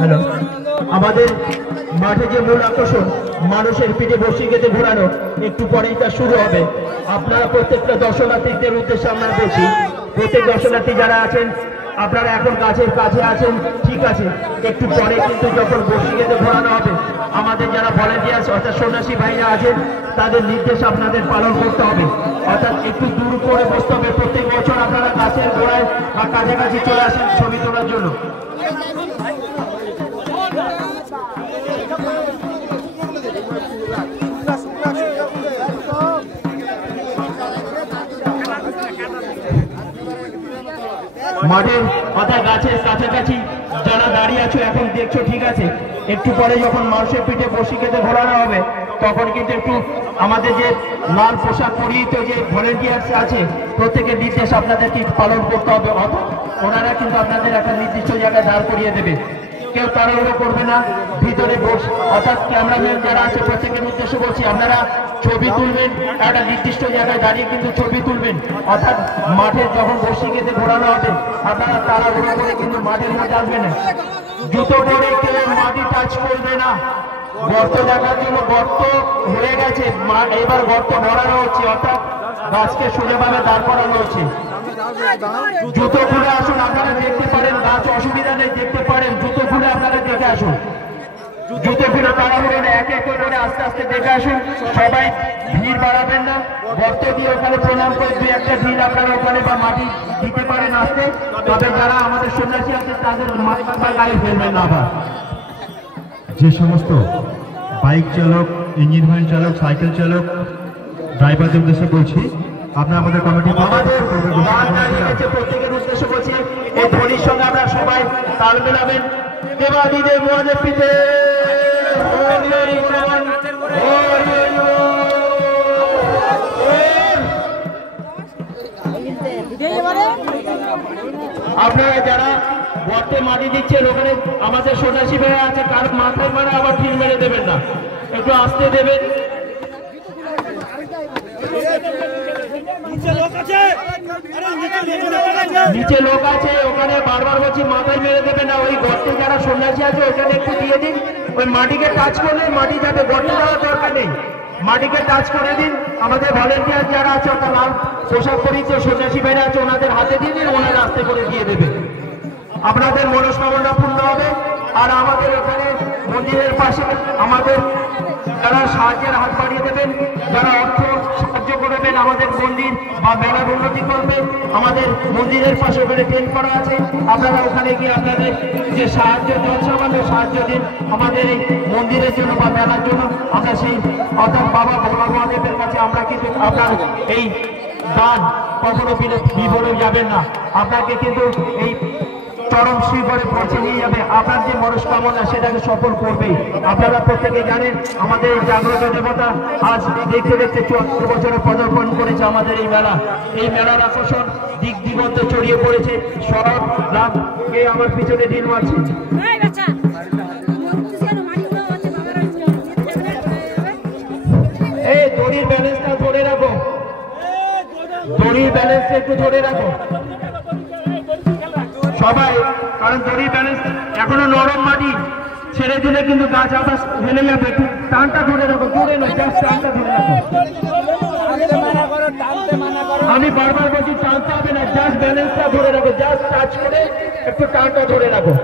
Hello, আমাদের মাঠে যে মূল আকর্ষণ মানুষের পিঠে বসি কেটে ঘোরানো, একটু পরেই তা শুরু হবে। আপনারা প্রত্যেকটা দর্শনার্থীদের উদ্দেশ্যে আমরা বলছি, প্রত্যেক দর্শনার্থী যারা আছেন আপনারা এখন গাছের কাছে আছেন, ঠিক আছে, একটু পরে কিন্তু যখন বসি কেটে ঘোরানো হবে আমাদের যারা ভলেন্টিয়ার্স অর্থাৎ সন্ন্যাসী ভাইরা আছেন তাদের নির্দেশ আপনাদের পালন করতে হবে, অর্থাৎ একটু দূর করে বসতে হবে। প্রত্যেক বছর আপনারা গাছের গোড়ায় বা কাছাকাছি চলে আসেন ছবি তোলার জন্য। মাঠের অর্থাৎ গাছের কাছাকাছি যারা দাঁড়িয়ে আছো এখন দেখছো, ঠিক আছে, একটু পরে যখন মানুষের পিঠে বসি কেটে ঘোরানো হবে তখন কিন্তু একটু আমাদের যে লাল পোশাক পরিহিত যে ভলেন্টিয়ার্স আছে প্রত্যেকের নির্দেশ আপনাদেরকে পালন করতে হবে, অর্থাৎ ওনারা কিন্তু আপনাদের একটা নির্দিষ্ট জায়গায় দাঁড় করিয়ে দেবে। কেউ তাড়াহুড়ো করবে না, ভিতরে বস অর্থাৎ ক্যামেরাম্যান যারা আছে প্রত্যেকের উদ্দেশ্যে বলছি আপনারা ছবি তুলবেন একটা নির্দিষ্ট জায়গায় দাঁড়িয়ে কিন্তু ছবি তুলবেন, অর্থাৎ মাঠে যখন বসি কেটে ঘোরানো হবে আপনারা তাড়াহুড়ো করে কিন্তু মাঠের মধ্যে আসবেন না। জুতো পরে কেউ মাটি টাচ করবে না। গর্ত দেখার জন্য গর্ত হয়ে গেছে, এবার গর্ত ভরানো হচ্ছে, অর্থাৎ গাছকে সোজাভাবে দাঁড় করানো হচ্ছে। জুতো খুলে আসুন, আপনারা দেখতে পারেন, গাছ অসুবিধা নেই, দেখতে পারেন, জুতো খুলে আপনারা দেখে আসুন। জুতো খুলে তাড়াহুড়ো না, এক এক করে আস্তে আস্তে দেখে আসুন। সবাই ভিড় বাড়াবেন না, গর্ত দিয়ে ওখানে প্রণাম করে দুই একটা ভিড় আপনারা ওখানে বা মাটি দিতে পারেন আসতে, তবে যারা আমাদের সন্ন্যাসী আছে তাদের মাথা গায়ে ফেলবেন না। আবার যে সমস্ত বাইক চালক, ইঞ্জিন ভ্যান চালক, সাইকেল চালক, ড্রাইভারদের উদ্দেশ্যে বলছি, আপনারা আমাদের কমিটি প্রত্যেকের উদ্দেশ্যে বলছি এই ধ্বনির সঙ্গে আমরা সবাই তাল মেলাবেন। দেবাদিদেব মহাদেব পিঠে আপনারা যারা গর্তে মাটি দিচ্ছেন ওখানে আমাদের সন্ন্যাসী ভাইয়া আছে, কারো মাথায় মারা আবার ঠিক মেরে দেবেন না, একটু আসতে দেবেন। নিচে লোক আছে ওখানে বারবার বলছি মাথায় মেরে দেবে না, ওই গর্তে যারা সন্ন্যাসী আছে ওখানে একটু দিয়ে দিন, ওই মাটিকে টাচ করলে মাটি যাতে গর্তে যাওয়ার দরকার নেই, মাটিকে টাচ করে দিন। আমাদের ভলেন্টিয়ার যারা আছে অর্থাৎ লাল পোশাক পরিহিত সন্ন্যাসী ভাইরা আছে ওনাদের হাতে দিয়ে দিন, ওনারা আস্তে করে দিয়ে দেবে, আপনাদের মনস্কামনা পূর্ণ হবে। আর আমাদের এখানে মন্দিরের পাশে আমাদের যারা সাহায্যের হাত বাড়িয়ে দেবেন, যারা অর্থ সাহায্য করবেন আমাদের মন্দির বা মেলার উন্নতি করবে, আমাদের মন্দিরের পাশে ওখানে টেন্ট করা আছে, আপনারা ওখানে গিয়ে আপনাদের যে সাহায্য যৎসামান্য সাহায্য দিন আমাদের এই মন্দিরের জন্য বা মেলার জন্য। আমরা সেই অর্থাৎ বাবা ভোলা মহাদেবের কাছে আমরা কিন্তু আপনার এই দান কখনো বিফলে যাবেন না, আপনাকে কিন্তু এই চরম শিখরে পৌঁছে নিয়ে যাবে, আপনার যে মনস্কামনা সেটাকে সফল করবেই। আপনারা প্রত্যেকে জানেন আমাদের জাগ্রত দেবতা আজ দেখতে দেখতে 74 বছরে পদার্পণ করেছে আমাদের এই মেলা। এই মেলার আকর্ষণ দিক দিগন্তে ছড়িয়ে পড়েছে, সড়ক লাভ কে আমার পিছনে দিন আছে এই দড়ির ব্যালেন্সটা ধরে রাখো, দড়ির ব্যালেন্স একটু ধরে রাখো সবাই, কারণ দড়ির ব্যালেন্স এখনো নরম মাটি, ছেড়ে দিলে কিন্তু গাছ আবার হেলে যাবে, একটু টানটা ধরে রাখো, জোরে নয়, জাস্ট টানটা ধরে রাখো। আমি বারবার বলছি টানতে হবে না, জাস্ট ব্যালেন্সটা ধরে রাখো, জাস্ট টাচ করে একটু টানটা ধরে রাখো।